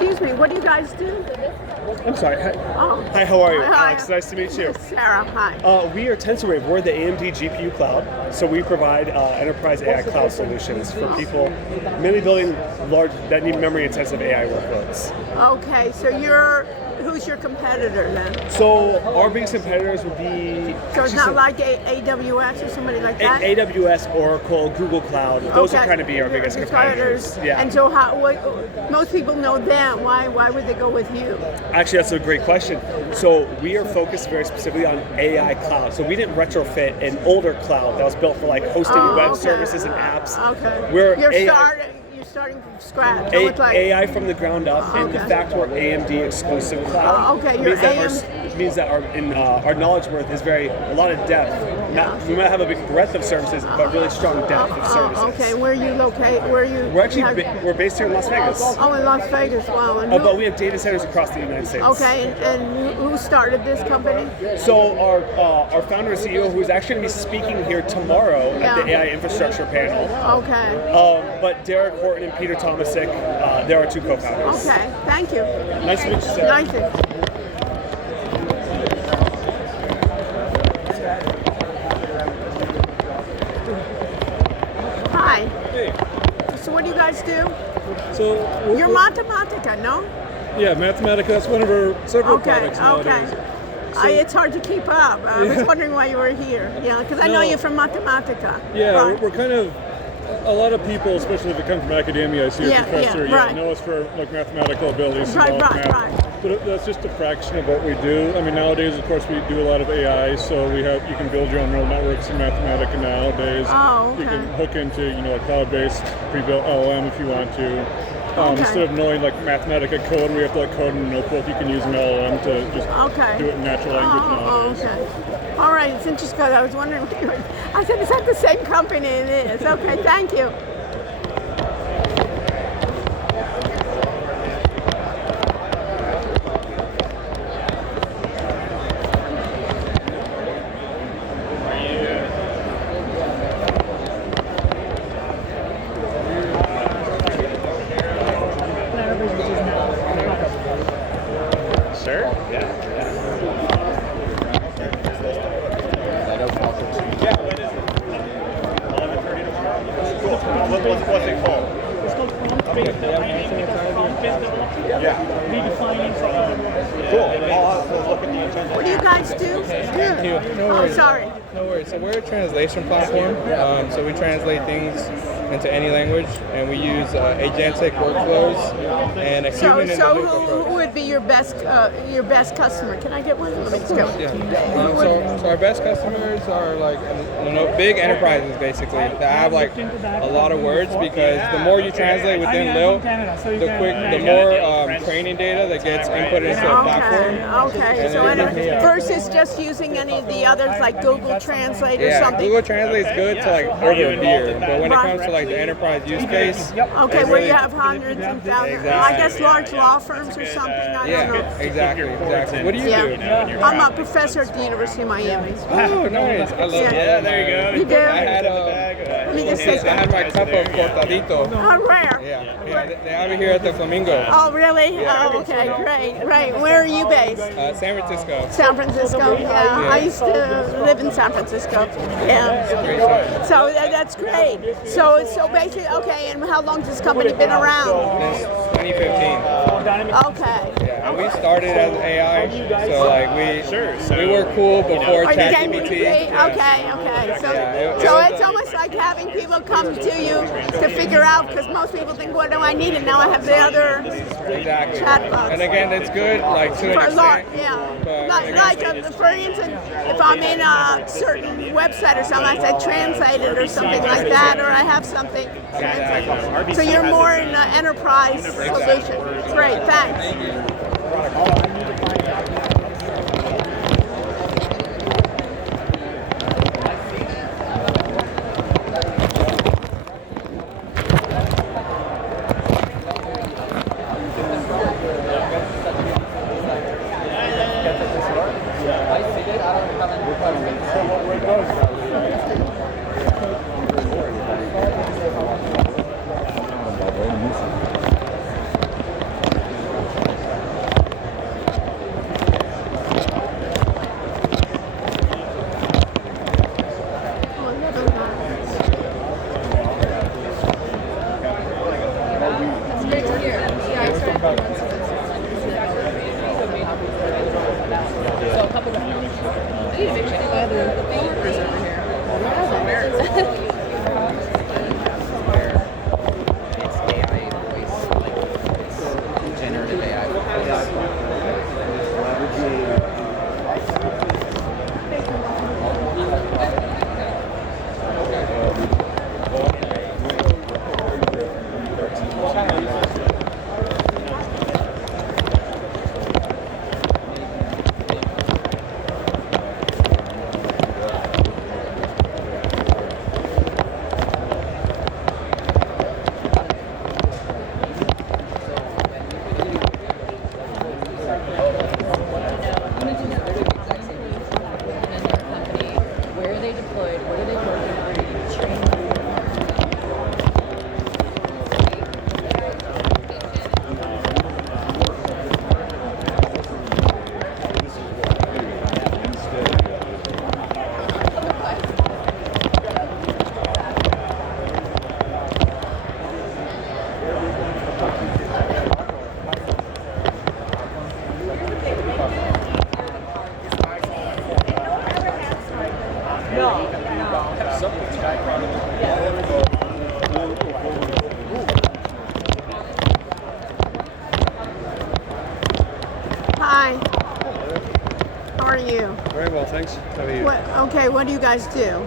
Excuse me, what do you guys do? I'm sorry. Hi, Oh. Hi, how are you? Hi. Alex, nice to meet you. Sarah, hi. We are TensorWave. We're the AMD GPU cloud. So we provide enterprise AI cloud solutions for people mainly building large, that need memory-intensive AI workloads. Okay, so who's your competitor then? So our biggest competitors would be... So it's not like AWS or somebody like that? AWS, Oracle, Google Cloud. Those would kind of be our biggest competitors. Yeah. And so most people know them. Why would they go with you? Actually, that's a great question. So we are focused very specifically on AI cloud. So we didn't retrofit an older cloud that was built for like hosting web services and apps. Okay. You're starting from scratch. AI from the ground up, and the fact we're AMD exclusive cloud means that our knowledge worth is a lot of depth. We might have a big breadth of services, but really strong depth of services. Okay, where are you located? We're based here in Las Vegas. Oh, in Las Vegas, wow. But we have data centers across the United States. Okay, and who started this company? So our founder and CEO, who's actually going to be speaking here tomorrow at the AI infrastructure panel. Okay. But Derek Horton and Peter Tomasic, they're our two co-founders. Okay, thank you. Nice to meet you, Sarah. Nice to meet you. Hi. Hey. So what do you guys do? So You're Mathematica, no? Yeah, Mathematica. That's one of our several products nowadays. It's hard to keep up. I was wondering why you were here. Yeah, because I know you from Mathematica. Yeah, we're kind of a lot of people, especially if they come from academia. I see a professor. Know us for like mathematical abilities. Right. But that's just a fraction of what we do. I mean, nowadays, of course, we do a lot of AI. So you can build your own neural networks in Mathematica nowadays. Oh, okay. You can hook into a cloud-based pre-built LLM if you want to. Instead of knowing like Mathematica code, we have to code in a notebook. You can use an LLM to just do it in natural language nowadays. Okay. All right, it's interesting because I was wondering what you were. I said, is that the same company? It is. Okay, thank you. What's it called? It's called redefining Cool. What do you guys do? Thank you. No worries. Oh, sorry. No worries. So we're a translation platform. So we translate things into any language, and we use agentic workflows and a human in the loop approach. Who would be your best customer? Can I get one? Let me just go. Yeah. So our best customers are like big enterprises basically that have like a lot of words, because the more you translate within LIL, the more training data that gets inputted into a platform. Okay. So versus just using any of the others like Google Translate or something. Google Translate is good to like order a beer, but when it comes to like the enterprise use case, okay, where you have hundreds and thousands. I guess large law firms or something. I don't know. Exactly. What do you do? I'm a professor at the University of Miami. Oh, nice. I love it. Yeah, there you go. You do? I had my cup of cortadito. Oh, rare. Yeah. They have it here at the Flamingo. Oh, really? Yeah. Oh, okay, great. Right. Where are you based? San Francisco. San Francisco. Yeah. I used to live in San Francisco. Yeah. So that's great. So basically, okay. And how long has this company been around? Since 2015. Okay. Yeah, and we started as AI, so like we were cool before ChatGPT. Okay. So it's almost like having people come to you to figure out, because most people think, what do I need? And now I have the other chatbots. And again, it's good, like to an extent. For instance, if I'm in a certain website or something, I say translate it or something like that, or I have something. So you're more in an enterprise solution. Great, thanks. That's great to hear. Yeah, I started months ago. So a couple of I need to make sure I buy the papers over here. It's AI voice, like it's generative AI voice. Where are they deployed? What are they working on? Training. Hi. How are you? Very well, thanks. How are you? What do you guys do?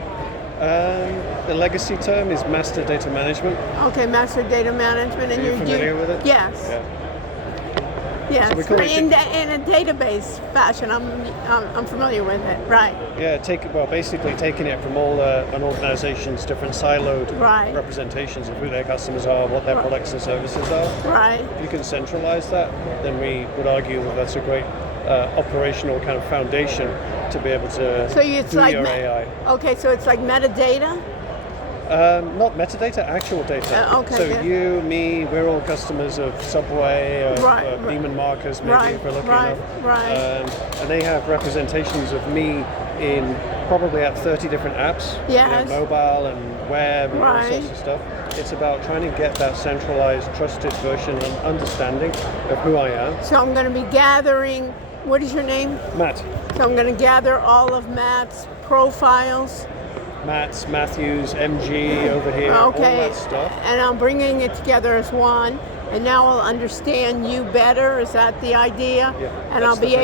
The legacy term is master data management. Okay, master data management, and Are you familiar with it? Yes. Yeah. Yes. So we call it in a database fashion, I'm familiar with it. Right. Yeah, basically taking it from all an organization's different siloed representations of who their customers are, what their products and services are. Right. If you can centralize that, then we would argue that that's a great operational kind of foundation to be able to do your AI. Okay, so it's like metadata? Not metadata, actual data. Okay, so good. you, me, we're all customers of Subway, Neiman Marcus, maybe if we're lucky enough. And they have representations of me in probably at 30 different apps. Yes. Mobile and web and all sorts of stuff. It's about trying to get that centralized, trusted version and understanding of who I am. So I'm going to be gathering, what is your name? Matt. So I'm going to gather all of Matt's profiles. Matt's, Matthews, MG over here, all that stuff. And I'm bringing it together as one, and now I'll understand you better. Is that the idea? Yeah, and I'll be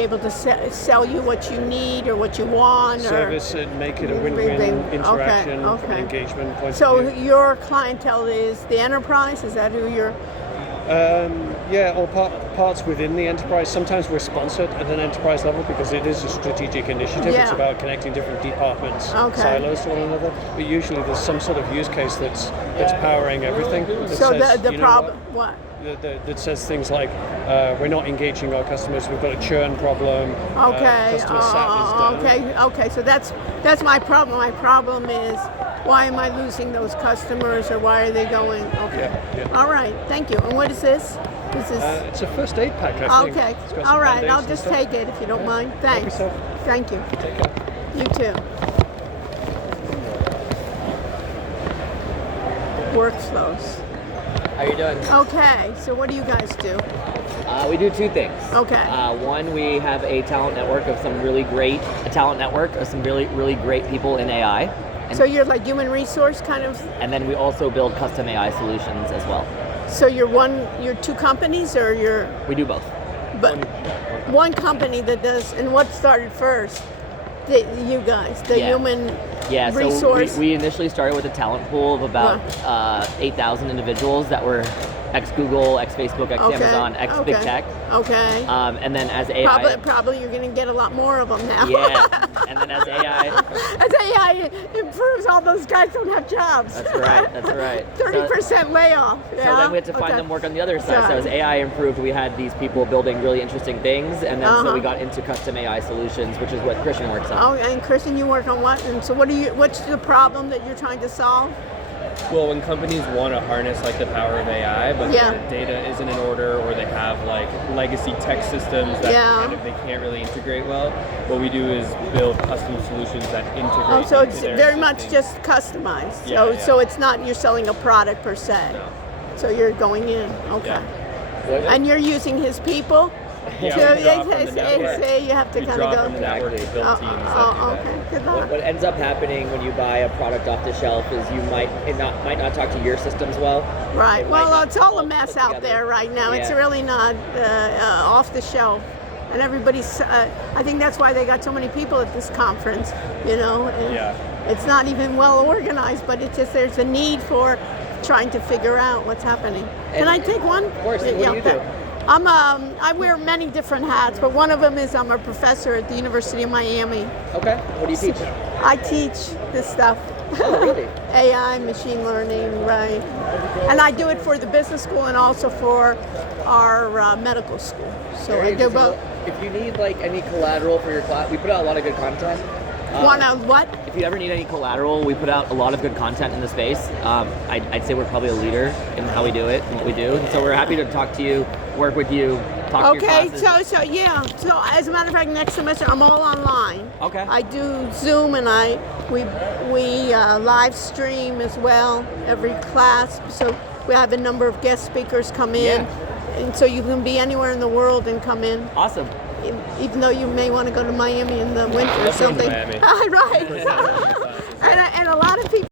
able to sell you what you need or what you want. Service it, make it a win-win interaction, from an engagement point of view. So your clientele is the enterprise. Is that who you're? Or parts within the enterprise. Sometimes we're sponsored at an enterprise level because it is a strategic initiative. Yeah. It's about connecting different departments, silos to one another. But usually there's some sort of use case that's powering everything. So the problem, what? That says things like, we're not engaging our customers, we've got a churn problem, customer sat is down. Okay, so that's my problem. My problem is, why am I losing those customers, or why are they going? Okay. Yeah. All right, thank you. And what is this? This is... it's a first aid pack, I think. Okay, It's got some all right, Band-Aids I'll and just stuff. take it if you don't mind. Thanks. Help yourself. Thank you. Take care. You too. Workflows. How you doing? Okay, so what do you guys do? We do two things. Okay. One, we have a talent network of some really great really great people in AI. And so you're like human resource kind of? And then we also build custom AI solutions as well. So you're two companies, or you're? We do both. But one company that does, and what started first? You guys, human resource. So we initially started with a talent pool of about 8,000 individuals that were ex-Google, ex-Facebook, ex-Amazon, ex-Big Tech. Okay. And then as AI... Probably you're going to get a lot more of them now. Yeah. And then as AI... As AI improves, all those guys don't have jobs. That's right. 30% layoff. Yeah? So then we had to find them work on the other side. So as AI improved, we had these people building really interesting things, and then so we got into custom AI solutions, which is what Christian works on. Oh, and Christian, you work on what? And so what's the problem that you're trying to solve? Well, when companies want to harness like the power of AI, but their data isn't in order, or they have like legacy tech systems that kind of they can't really integrate well, what we do is build custom solutions that integrate. Oh, so it's very much just customized. So it's not you're selling a product per se. No. So you're going in. Okay. Yeah. And you're using his people. Yeah, so you have to kind of go. Okay. Good luck. What ends up happening when you buy a product off the shelf is you might not talk to your systems well. Right. Well, it's all a mess out there right now. It's really not off the shelf. And everybody's, I think that's why they got so many people at this conference, you know. It's not even well organized, but it's just there's a need for trying to figure out what's happening. Can I take one? Of course. What do you do? I wear many different hats, but one of them is I'm a professor at the University of Miami. Okay. What do you teach? I teach this stuff. Oh, really? AI, machine learning, right. And I do it for the business school and also for our medical school. So I do both. If you need like any collateral for your class, we put out a lot of good content. What? If you ever need any collateral, we put out a lot of good content in the space. I'd say we're probably a leader in how we do it and what we do. So we're happy to talk to you, work with you, talk to your classes. So as a matter of fact, next semester I'm all online. Okay. I do Zoom and we live stream as well every class. So we have a number of guest speakers come in, and so you can be anywhere in the world and come in. Awesome. Even though you may want to go to Miami in the winter or something. Right. And a lot of people